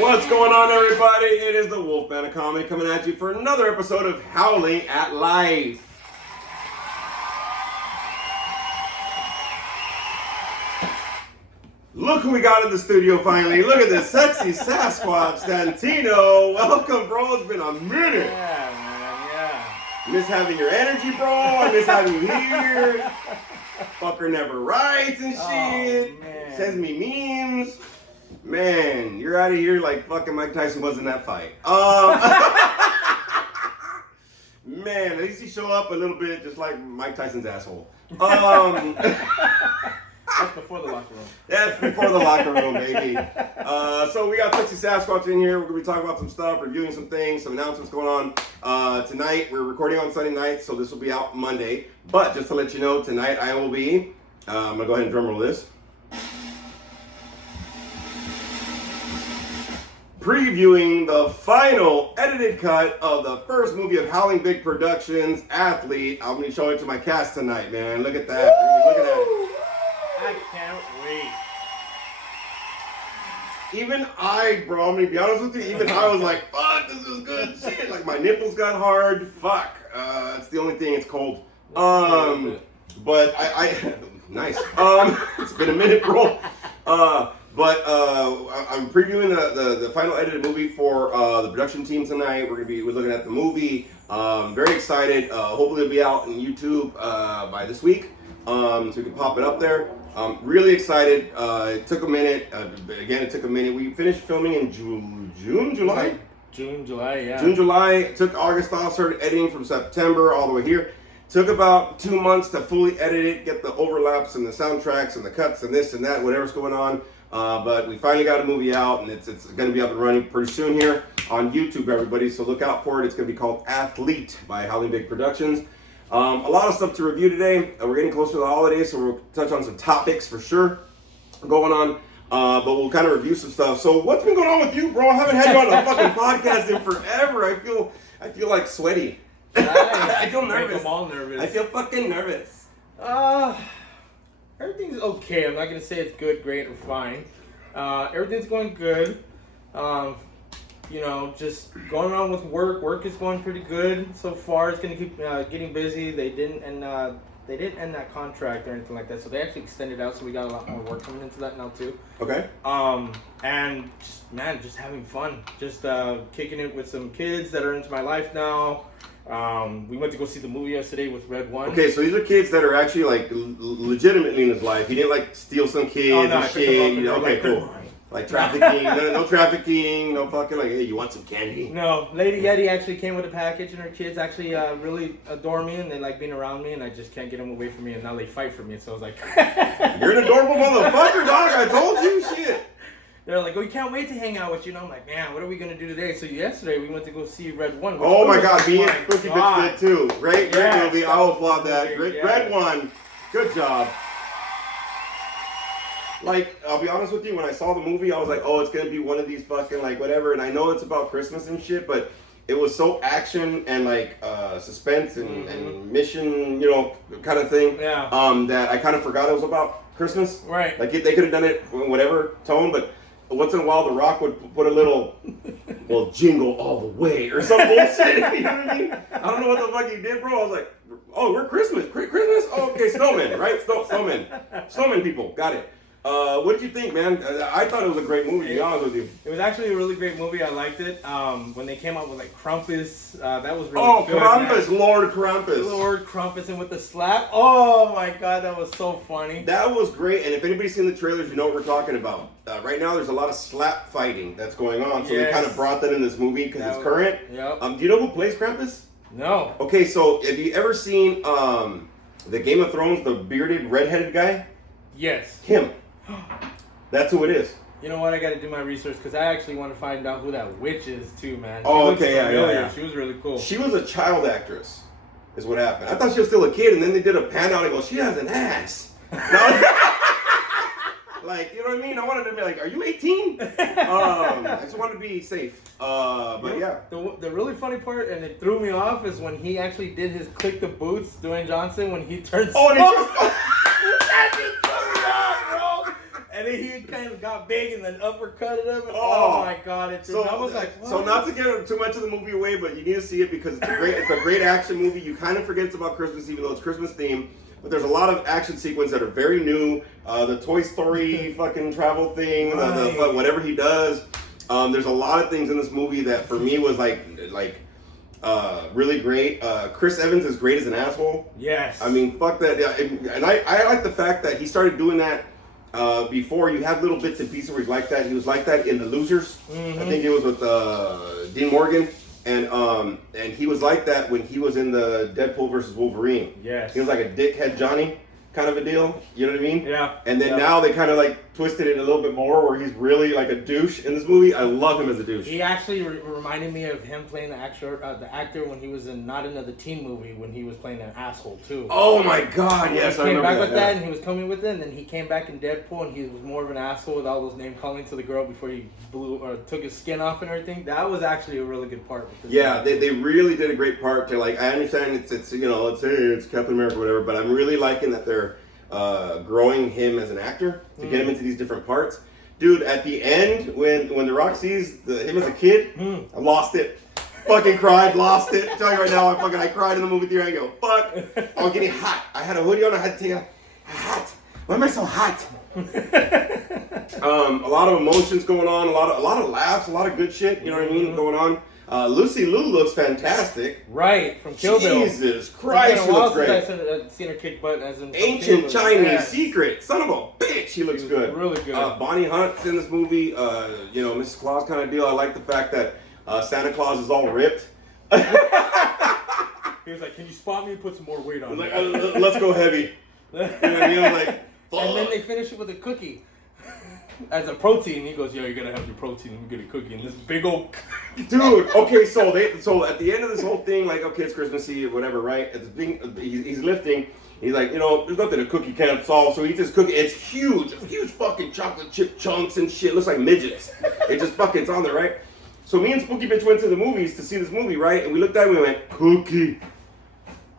What's going on, everybody? It is the Wolfman of Comedy coming at you for another episode of Howling at Life. Look who we got in the studio finally. Look at this sexy Sasquatch, Santino. Welcome, bro. It's been a minute. Yeah, man, yeah. Miss having your energy, bro. I miss having you here. Fucker never writes and shit. Oh, man. Sends me memes. Man, you're out of here like fucking Mike Tyson was in that fight. Man, at least he show up a little bit just like Mike Tyson's asshole. That's before the locker room. That's before the locker room, baby. So we got Sexy Sasquatch in here. We're going to be talking about some stuff, reviewing some things, some announcements going on. Tonight, we're recording on Sunday night, so this will be out Monday. But just to let you know, tonight I will be, I'm going to go ahead and drum roll this. Previewing the final edited cut of the first movie of Howling Big Productions, Athlete. I'm going to be showing it to my cast tonight, man. Look at that. We're gonna be looking at it. I can't wait. Even I, bro, I'm going to be honest with you, even I was like, fuck, this is good shit. Like, my nipples got hard. Fuck. It's the only thing, it's cold. But I nice. It's been a minute, bro. But I'm previewing the final edited movie for the production team tonight. We're looking at the movie. Very excited. Hopefully it'll be out on YouTube by this week, so we can pop it up there. Really excited. It took a minute. Again, it took a minute. We finished filming in June, July. June, July, yeah. June, July. It took August off. Started editing from September all the way here. Took about 2 months to fully edit it, get the overlaps and the soundtracks and the cuts and this and that, whatever's going on. But we finally got a movie out, and it's going to be up and running pretty soon here on YouTube, everybody. So look out for it. It's going to be called Athlete by Howling Big Productions. A lot of stuff to review today. We're getting closer to the holidays, so we'll touch on some topics for sure going on. But we'll kind of review some stuff. So what's been going on with you, bro? I haven't had you on a fucking podcast in forever. I feel like sweaty. I feel nervous. Make them all nervous. I feel fucking nervous. Everything's okay. I'm not gonna say it's good, great, or fine. Everything's going good. Just going around with work. Work is going pretty good so far. It's gonna keep getting busy. They didn't end that contract or anything like that, so they actually extended out. So we got a lot more work coming into that now too. Okay. And just having fun. Just kicking it with some kids that are into my life now. We went to go see the movie yesterday with Red One. Okay, so these are kids that are actually like legitimately in his life. He didn't like steal some kids and shit. Okay, cool. Like trafficking, no trafficking, no fucking like, hey, you want some candy? No, Lady Yeti actually came with a package, and her kids actually really adore me, and they like being around me, and I just can't get them away from me, and now they fight for me. So I was like, you're an adorable motherfucker, dog. I told you, shit. They're like, we can't wait to hang out with you. And I'm like, man, what are we going to do today? So yesterday, we went to go see Red One. Oh my God, me and Spooky Bitch did too. Great movie. I will applaud that. Yes. Red One. Good job. Like, I'll be honest with you, when I saw the movie, I was like, oh, it's going to be one of these fucking, like, whatever. And I know it's about Christmas and shit, but it was so action and, like, suspense and mission, kind of thing. Yeah. That I kind of forgot it was about Christmas. Right. Like, they could have done it in whatever tone, but once in a while, The Rock would put a little, jingle all the way or some bullshit. You know what I mean? I don't know what the fuck he did, bro. I was like, oh, we're Christmas. Christmas? Oh, okay, snowmen, right? Snowmen. Snowmen people. Got it. What did you think, man? I thought it was a great movie, to be honest with you. It was actually a really great movie. I liked it. When they came out with like Krampus, that was really good. Oh, Krampus, man. Lord Krampus. Lord Krampus, and with the slap. Oh my God, that was so funny. That was great. And if anybody's seen the trailers, you know what we're talking about. Right now, there's a lot of slap fighting that's going on. So they kind of brought that in this movie because it's current. Yep. Do you know who plays Krampus? No. Okay, so have you ever seen the Game of Thrones, the bearded, redheaded guy? Yes. Him. That's who it is. You know what? I got to do my research because I actually want to find out who that witch is too, man. Oh, okay, yeah. She was really cool. She was a child actress, is what happened. I thought she was still a kid, and then they did a pan out and go, she has an ass. Like, you know what I mean? I wanted to be like, are you 18? I just wanted to be safe. But yeah. The really funny part, and it threw me off, is when he actually did his click the boots, Dwayne Johnson, when he turned. Oh, and that just threw me off, bro. And then he kind of got big and then uppercutted him. And, oh my god! I was like, what? So not to give too much of the movie away, but you need to see it because it's a great action movie. You kind of forget it's about Christmas, even though it's Christmas themed. But there's a lot of action sequences that are very new. The Toy Story fucking travel thing, the whatever he does. There's a lot of things in this movie that for me was like really great. Chris Evans is great as an asshole. Yes. I mean, fuck that. Yeah, and I like the fact that he started doing that before. You have little bits and pieces where he's like that. He was like that in The Losers. Mm-hmm. I think it was with Dean Morgan. And he was like that when he was in the Deadpool versus Wolverine. Yes. He was like a dickhead Johnny kind of a deal. You know what I mean? Yeah. And then now they kind of like twisted it a little bit more where he's really like a douche in this movie. I love him as a douche. He actually reminded me of him playing the actor when he was in not another teen movie when he was playing an asshole too. Oh my god, yes, he came back with that and he was coming with it, and then he came back in Deadpool and he was more of an asshole with all those name calling to the girl before he blew or took his skin off and everything. That was actually a really good part with this. Yeah, they really did a great part to like. I understand it's you know it's Captain America or whatever, but I'm really liking that they're growing him as an actor to get him into these different parts. Dude, at the end when The Rock sees him as a kid, I lost it. Fucking cried, lost it. I'm telling you right now, I cried in the movie theater. I go, fuck. I was getting hot. I had a hoodie on. I had to take a hat. Why am I so hot? A lot of emotions going on. A lot of laughs. A lot of good shit. You know what I mean? Going on. Lucy Liu looks fantastic. Right, from Kill Bill. Jesus Christ, she looks great. I've seen her kick butt as in Ancient Chinese Secret. Son of a bitch, she looks good. Really good. Bonnie Hunt's in this movie. You know, Mrs. Claus kind of deal. I like the fact that Santa Claus is all ripped. He was like, "Can you spot me and put some more weight on?" Like, let's go heavy. You know what I mean? Like, fuck. And then they finish it with a cookie. As a protein, he goes, "Yo, you're gonna have your protein and get a cookie." And this big old dude. Okay, so at the end of this whole thing, like, okay, it's Christmas Eve, whatever, right? It's he's lifting. He's like, you know, there's nothing a cookie can't solve. So he eats his cookie. It's huge fucking chocolate chip chunks and shit. It looks like midgets. It just fucking it's on there, right? So me and Spooky Bitch went to the movies to see this movie, right? And we looked at it and we went, cookie.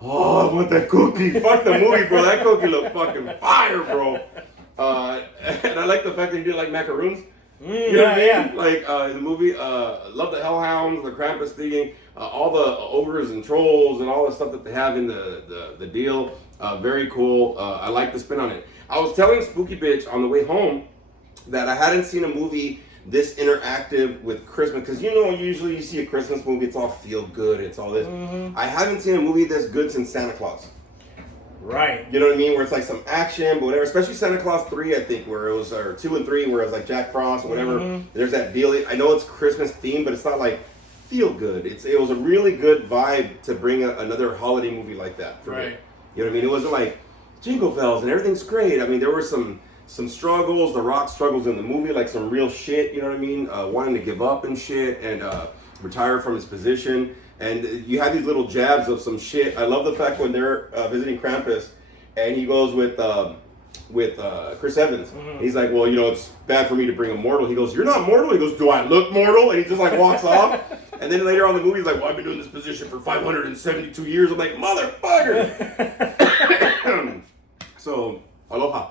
Oh, I want that cookie. Fuck the movie, bro. That cookie looked fucking fire, bro. And I like the fact that he did like macaroons. You know what I mean? Yeah. Like in the movie, love the Hellhounds, the Krampus thing, all the ogres and trolls and all the stuff that they have in the deal. Very cool. I like the spin on it. I was telling Spooky Bitch on the way home that I hadn't seen a movie this interactive with Christmas, because you know usually you see a Christmas movie, it's all feel good, it's all this. I haven't seen a movie this good since Santa Claus. Right. You know what I mean? Where it's like some action, but whatever. Especially Santa Claus 3, I think, where it was, or 2 and 3, where it was like Jack Frost or whatever. There's that deal. I know it's Christmas themed, but it's not like feel good. It was a really good vibe to bring another holiday movie like that for me. You know what I mean? It wasn't like jingle bells and everything's great. I mean, there were some struggles. The Rock struggles in the movie, like some real shit. You know what I mean? Wanting to give up and shit and retire from his position. And you have these little jabs of some shit. I love the fact when they're visiting Krampus, and he goes with Chris Evans. He's like, well, you know, it's bad for me to bring a mortal. He goes, you're not mortal. He goes, do I look mortal? And he just like walks off. And then later on in the movie, he's like, well, I've been doing this position for 572 years. I'm like, motherfucker. So, aloha.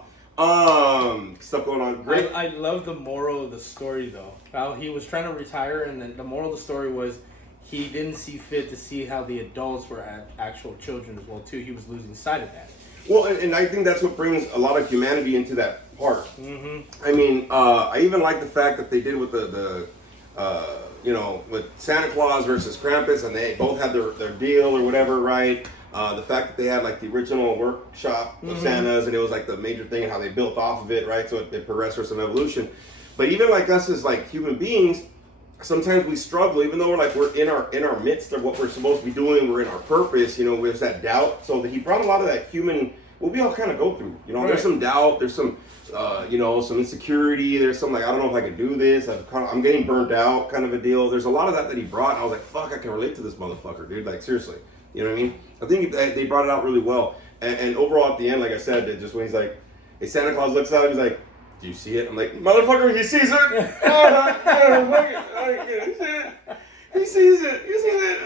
Stuff going on. Great. I love the moral of the story though. How he was trying to retire, and then the moral of the story was he didn't see fit to see how the adults were actual children as well too. He was losing sight of that. Well, and I think that's what brings a lot of humanity into that part. I mean, I even like the fact that they did with the you know, with Santa Claus versus Krampus, and they both had their deal or whatever, right? The fact that they had like the original workshop of Santas, and it was like the major thing and how they built off of it, right? So it progressed for some evolution. But even like us as like human beings, sometimes we struggle, even though we're in our midst of what we're supposed to be doing, we're in our purpose, you know, there's that doubt. So he brought a lot of that human, what we all kind of go through, you know, there's some doubt, there's some, you know, some insecurity, there's some like, I don't know if I can do this, I'm getting burnt out kind of a deal. There's a lot of that he brought, and I was like, fuck, I can relate to this motherfucker, dude, like seriously, you know what I mean? I think they brought it out really well. And overall at the end, like I said, just when he's like, hey, Santa Claus looks out, he's like, do you see it? I'm like, motherfucker, he sees it. He sees it. He sees it.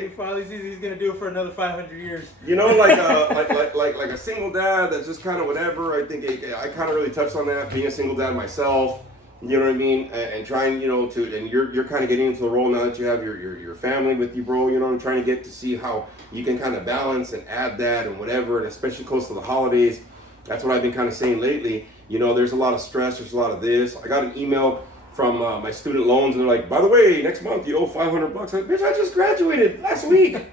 He finally sees he's gonna do it for another 500 years. You know, like a single dad that's just kind of whatever. I think I kind of really touched on that, being a single dad myself. You know what I mean? And trying, you know, and you're kind of getting into the role now that you have your family with you, bro. You know, I'm trying to get to see how you can kind of balance and add that and whatever, and especially close to the holidays. That's what I've been kind of saying lately. You know, there's a lot of stress. There's a lot of this. I got an email from my student loans, and they're like, by the way, next month you owe $500. I'm like, bitch, I just graduated last week.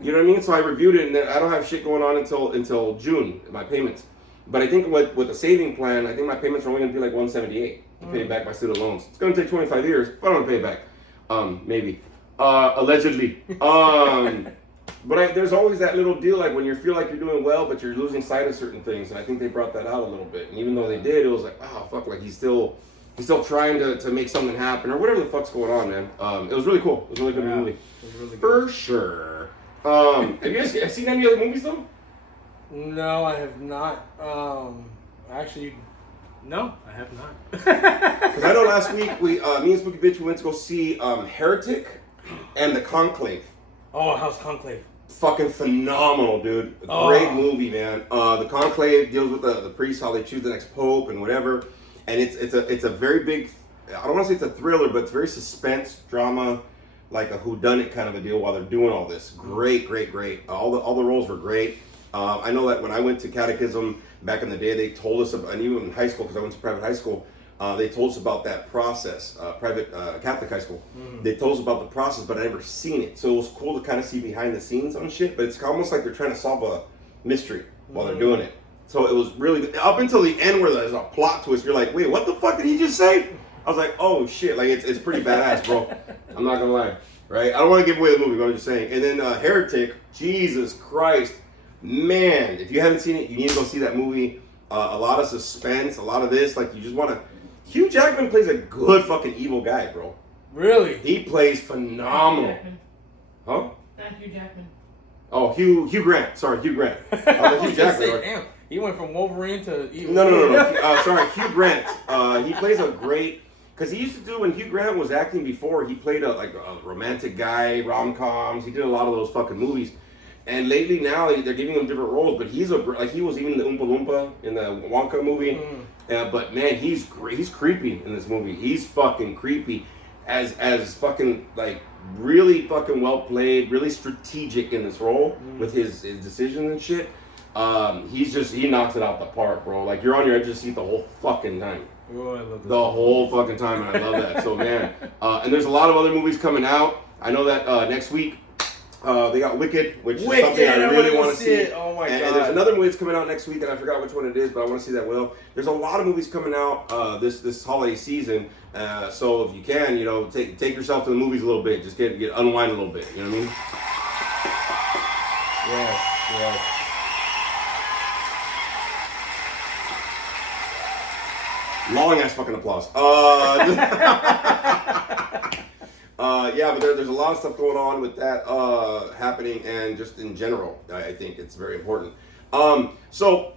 You know what I mean? So I reviewed it, and I don't have shit going on until June, my payments. But I think with the saving plan, I think my payments are only going to be like $178 to pay back my student loans. It's going to take 25 years, but I'm going to pay it back. Maybe. Allegedly. But there's always that little deal, like when you feel like you're doing well, but you're losing sight of certain things. And I think they brought that out a little bit. And even though they did, it was like, oh, fuck, like he's still trying to make something happen or whatever the fuck's going on, man. It was really cool. It was a really good movie. It was really For good. sure. Have you guys seen any other movies, though? No, I have not. Actually, no, I have not. Because I know last week, me and Spooky Bitch, we went to go see Heretic and The Conclave. Oh, how's Conclave? Fucking phenomenal, dude. Great movie, man. The Conclave deals with the priests, how they choose the next pope and whatever. And it's a very big, I don't want to say it's a thriller, but it's very suspense, drama, like a whodunit kind of a deal while they're doing all this. Great. All the roles were great. I know that when I went to catechism back in the day, they told us about, and even in high school, because I went to private high school, they told us about that process, private Catholic high school. They told us about the process, but I never seen it. So it was cool to kind of see behind the scenes on shit, but it's almost like they're trying to solve a mystery while they're doing it. So it was really good. Up until the end where there's a plot twist, you're like, wait, what the fuck did he just say? I was like, oh shit, like it's pretty badass, bro. I'm not gonna lie, right? I don't want to give away the movie, but I'm just saying. And then Heretic, Jesus Christ, man, if you haven't seen it, you need to go see that movie. A lot of suspense, a lot of this, like you just want to. Hugh Jackman plays a good fucking evil guy, bro. Really? He plays phenomenal. Huh? Not Hugh Jackman. Oh, Hugh Grant. Sorry, Hugh Grant. Hugh Jackman. Right? Damn, he went from Wolverine to evil. No. Sorry, Hugh Grant. He plays a great. Because he used to do, when Hugh Grant was acting before, he played a romantic guy, rom-coms. He did a lot of those fucking movies. And lately now, they're giving him different roles. But he was even the Oompa Loompa in the Wonka movie. But man, he's great. He's creepy in this movie. He's fucking creepy. As fucking, like, really fucking well played, really strategic in this role with his decisions and shit. He knocks it out the park, bro. Like, you're on your edge of your seat the whole fucking time. Oh, I love this. The whole fucking time, and I love that. So, man. And there's a lot of other movies coming out. I know that next week they got Wicked, which is something I really want to see. Oh my god. And there's another movie that's coming out next week, and I forgot which one it is, but I want to see that well. There's a lot of movies coming out this holiday season. So if you can, you know, take yourself to the movies a little bit. Just get unwind a little bit. You know what I mean? Yes. Long ass fucking applause. Yeah, but there's a lot of stuff going on with that happening, and just in general, I think it's very important. So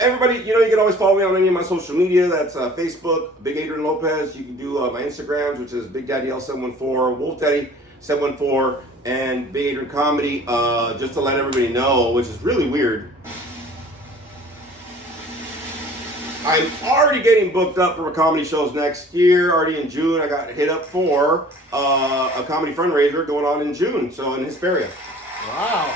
everybody, you know, you can always follow me on any of my social media. That's Facebook, Big Adrian Lopez. You can do my Instagrams, which is Big Daddy L714, Wolf Daddy 714, and Big Adrian Comedy. Just to let everybody know, which is really weird. I'm already getting booked up for comedy shows next year. Already in June, I got hit up for a comedy fundraiser going on in June, so in Hesperia. Wow.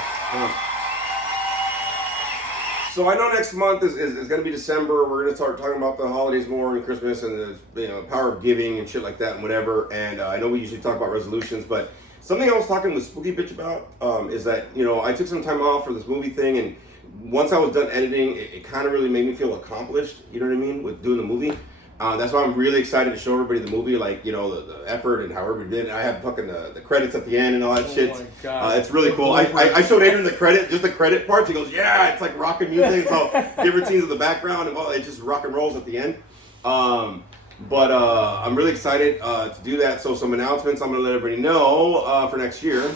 So I know next month is going to be December. We're going to start talking about the holidays more and Christmas and the power of giving and shit like that and whatever. And I know we usually talk about resolutions, but something I was talking with Spooky Bitch about is that, you know, I took some time off for this movie thing, and once I was done editing, it kind of really made me feel accomplished, you know what I mean, with doing the movie. That's why I'm really excited to show everybody the movie, like, you know, the effort and how everybody did it. I have fucking the credits at the end and all that shit. My God. It's really cool. I showed Adrian the credit parts. He goes, yeah, it's like rock and music. So different scenes in the background, and well, it just rock and rolls at the end. But I'm really excited to do that. So some announcements I'm going to let everybody know for next year.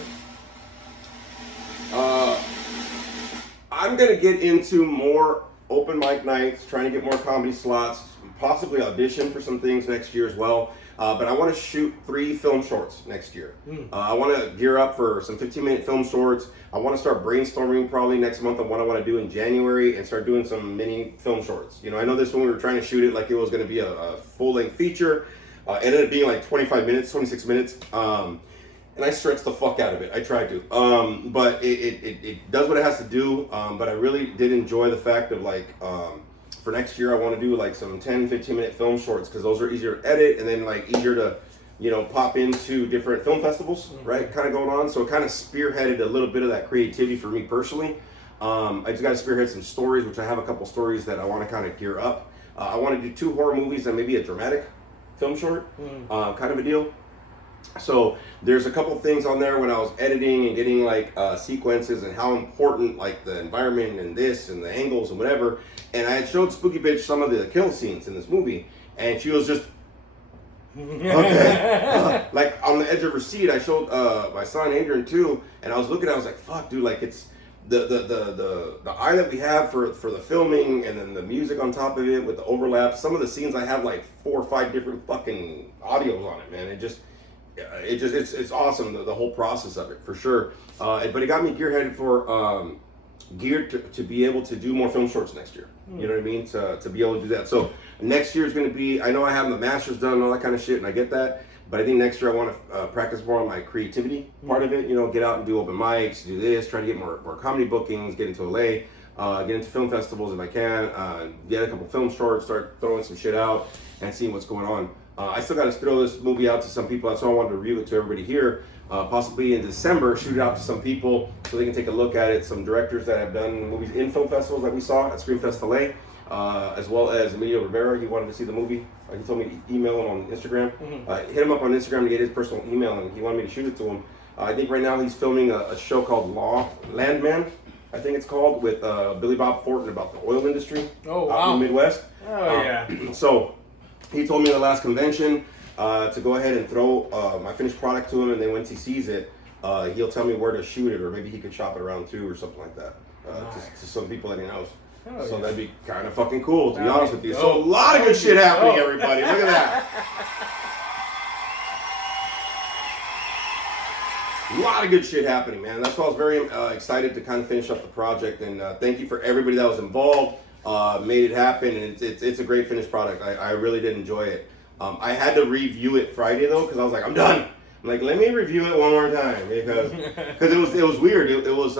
I'm going to get into more open mic nights, trying to get more comedy slots, possibly audition for some things next year as well. But I want to shoot 3 film shorts next year. I want to gear up for some 15-minute film shorts. I want to start brainstorming probably next month on what I want to do in January and start doing some mini film shorts. You know, I know this one we were trying to shoot it like it was going to be a full-length feature. Ended up being like 25 minutes, 26 minutes. And I stretched the fuck out of it. I tried to. But it does what it has to do. But I really did enjoy the fact of like, for next year, I want to do like some 10, 15-minute film shorts because those are easier to edit and then like easier to, you know, pop into different film festivals, right? Kind of going on. So it kind of spearheaded a little bit of that creativity for me personally. I just got to spearhead some stories, which I have a couple stories that I want to kind of gear up. I want to do 2 horror movies and maybe a dramatic film short, kind of a deal. So there's a couple things on there when I was editing and getting like sequences and how important like the environment and this and the angles and whatever. And I had showed Spooky Bitch some of the kill scenes in this movie, and she was just okay, like on the edge of her seat. I showed my son Adrian too, and I was looking. I was like, "Fuck, dude! Like it's the eye that we have for the filming, and then the music on top of it with the overlaps. Some of the scenes I have like 4 or 5 different fucking audios on it, man. It's awesome the whole process of it for sure. But it got me geared to be able to do more film shorts next year. You know what I mean? To be able to do that. So next year is going to be. I know I have the masters done and all that kind of shit, and I get that. But I think next year I want to practice more on my creativity part of it. You know, get out and do open mics, do this, try to get more comedy bookings, get into LA, get into film festivals if I can, get a couple film shorts, start throwing some shit out, and seeing what's going on. I still got to throw this movie out to some people. That's why I wanted to review it to everybody here. Possibly in December, shoot it out to some people so they can take a look at it. Some directors that have done movies in film festivals that we saw at Screamfest LA, as well as Emilio Rivera. He wanted to see the movie. He told me to email him on Instagram. Hit him up on Instagram to get his personal email, and he wanted me to shoot it to him. I think right now he's filming a show called Landman, I think it's called, with Billy Bob Thornton about the oil industry out in the Midwest. Oh, yeah. So he told me at the last convention to go ahead and throw my finished product to him, and then once he sees it, he'll tell me where to shoot it, or maybe he could shop it around too, or something like that, to some people that he knows. So that'd be kind of fucking cool, to be honest with you. So a lot of good shit happening, everybody. Look at that. A lot of good shit happening, man. That's why I was very excited to kind of finish up the project, and thank you for everybody that was involved, made it happen, and it's a great finished product. I really did enjoy it. I had to review it Friday though, because I was like, I'm done. I'm like, let me review it one more time, because it was weird. It was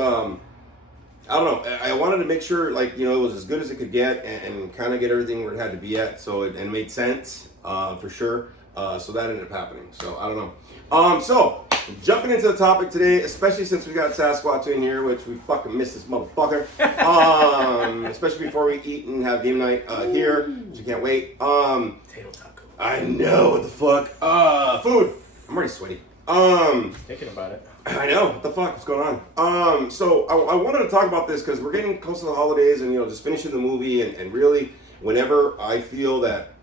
I don't know. I wanted to make sure, like, you know, it was as good as it could get, and kind of get everything where it had to be at, so it made sense for sure. So that ended up happening. So I don't know. So jumping into the topic today, especially since we got Sasquatch in here, which we fucking missed this motherfucker. Especially before we eat and have game night here, which I can't wait. Potato taco. I know, what the fuck. Food. I'm already sweaty. Thinking about it. I know, what the fuck, what's going on? So I wanted to talk about this because we're getting close to the holidays, and, you know, just finishing the movie, and really, whenever I feel that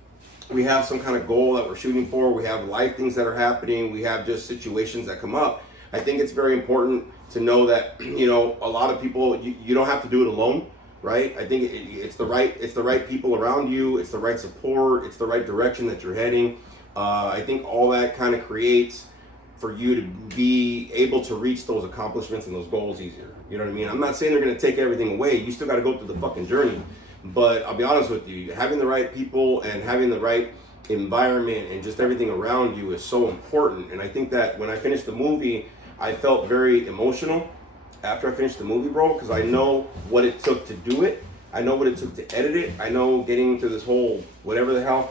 we have some kind of goal that we're shooting for, we have life things that are happening, we have just situations that come up, I think it's very important to know that, you know, a lot of people, you don't have to do it alone, right? I think it's the right people around you, it's the right support, it's the right direction that you're heading. I think all that kind of creates for you to be able to reach those accomplishments and those goals easier. You know what I mean? I'm not saying they're going to take everything away. You still got to go through the fucking journey. But I'll be honest with you, having the right people and having the right environment and just everything around you is so important. And I think that when I finished the movie, I felt very emotional after I finished the movie, bro, because I know what it took to do it. I know what it took to edit it. I know getting to this whole whatever the hell.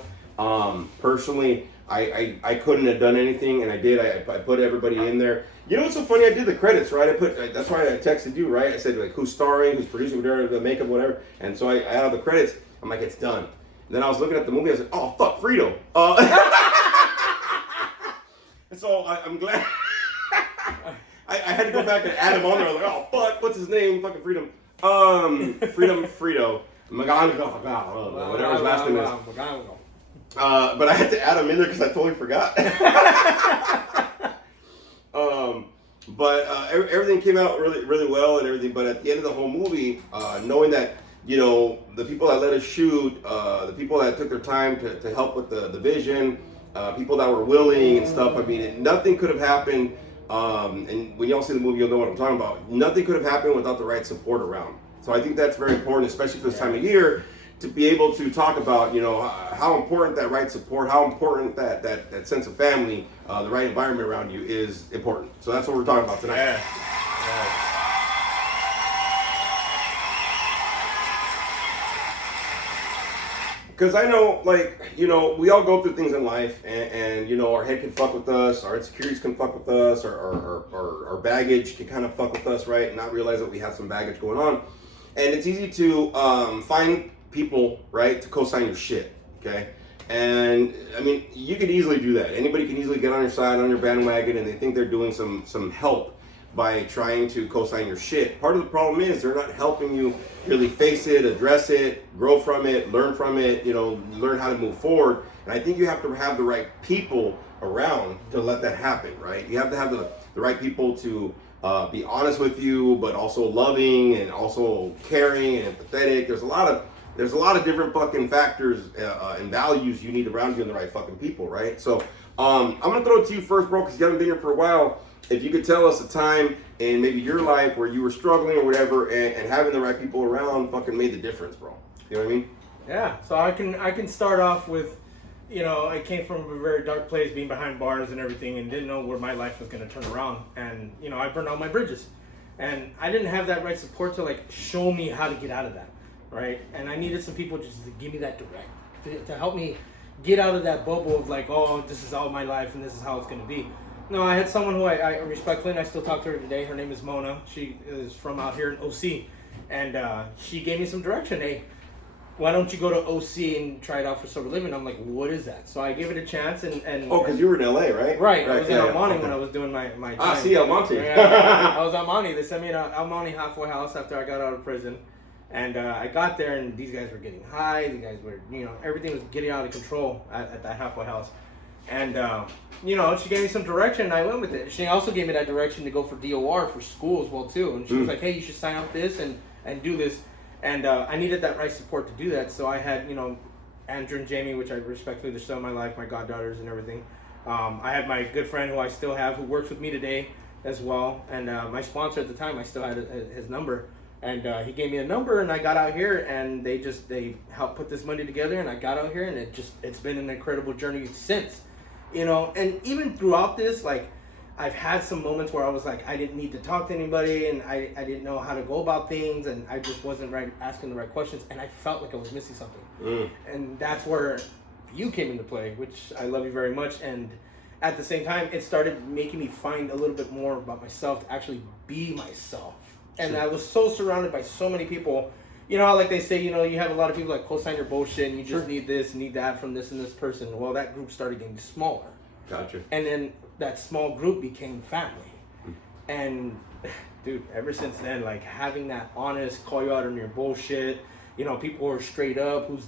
Personally, I couldn't have done anything, and I did. I put everybody in there. You know what's so funny? I did the credits, right? That's why I texted you, right? I said, like, who's starring, who's producing, whatever, the makeup, whatever. And so I have the credits. I'm like, it's done. And then I was looking at the movie. I was like, oh, fuck, Frito. And so I'm glad. I had to go back and add him on there. I was like, oh, fuck, what's his name? Fucking Freedom. Frito. Magano, whatever his last name is. But I had to add him in there because I totally forgot. But everything came out really, really well and everything. But at the end of the whole movie, knowing that you know, the people that let us shoot, the people that took their time to help with the vision, people that were willing and stuff. I mean, nothing could have happened. And when y'all see the movie, you'll know what I'm talking about. Nothing could have happened without the right support around. So I think that's very important, especially for this time of year, to be able to talk about, you know, how important that right support, how important that sense of family, the right environment around you is important. So that's what we're talking about tonight. Yeah. Because I know, like, you know, we all go through things in life, and you know, our head can fuck with us, our insecurities can fuck with us, our baggage can kind of fuck with us, right? And not realize that we have some baggage going on. And it's easy to find people, right, to co-sign your shit, okay? And I mean, you could easily do that. Anybody can easily get on your side, on your bandwagon, and they think they're doing some help by trying to co-sign your shit. Part of the problem is they're not helping you really face it, address it, grow from it, learn from it, you know, learn how to move forward. And I think you have to have the right people around to let that happen, right? You have to have the right people to be honest with you, but also loving and also caring and empathetic. There's a lot of different fucking factors and values you need around you and the right fucking people, right? So I'm gonna throw it to you first, bro, because you haven't been here for a while. If you could tell us a time in maybe your life where you were struggling or whatever, and having the right people around fucking made the difference, bro. You know what I mean? Yeah. So I can start off with, you know, I came from a very dark place, being behind bars and everything, and didn't know where my life was going to turn around. And, you know, I burned all my bridges. And I didn't have that right support to, like, show me how to get out of that, right? And I needed some people just to give me that direct, to help me get out of that bubble of, like, oh, this is all my life and this is how it's going to be. No, I had someone who I respectfully, and I still talk to her today. Her name is Mona. She is from out here in OC. And she gave me some direction. Hey, why don't you go to OC and try it out for sober living? I'm like, what is that? So I gave it a chance. And oh, because you were in LA, right? Right. I was in El Monte when I was doing my time. Ah, see, El Monte. Yeah, I was El Monte. They sent me to El Monte halfway house after I got out of prison. And I got there, and these guys were getting high. These guys were, you know, everything was getting out of control at that halfway house. And, you know, she gave me some direction, and I went with it. She also gave me that direction to go for DOR for school as well, too. And she was like, hey, you should sign up this and do this. And I needed that right support to do that. So I had, you know, Andrew and Jamie, which I respectfully, they're still in my life, my goddaughters and everything. I had my good friend who I still have, who works with me today as well. And my sponsor at the time, I still had his number. And he gave me a number, and I got out here, and they helped put this money together, and I got out here, and it's been an incredible journey since. You know, and even throughout this, like, I've had some moments where I was like, I didn't need to talk to anybody, and I didn't know how to go about things, and I just wasn't asking the right questions, and I felt like I was missing something. And that's where you came into play, which I love you very much. And at the same time, it started making me find a little bit more about myself, to actually be myself. And I was so surrounded by so many people. You know, like they say, you know, you have a lot of people that co-sign your bullshit, and you just need this, need that from this and this person. Well, that group started getting smaller. Gotcha. And then that small group became family. And, dude, ever since then, like, having that honest, call you out on your bullshit, you know, people who are straight up, who's there.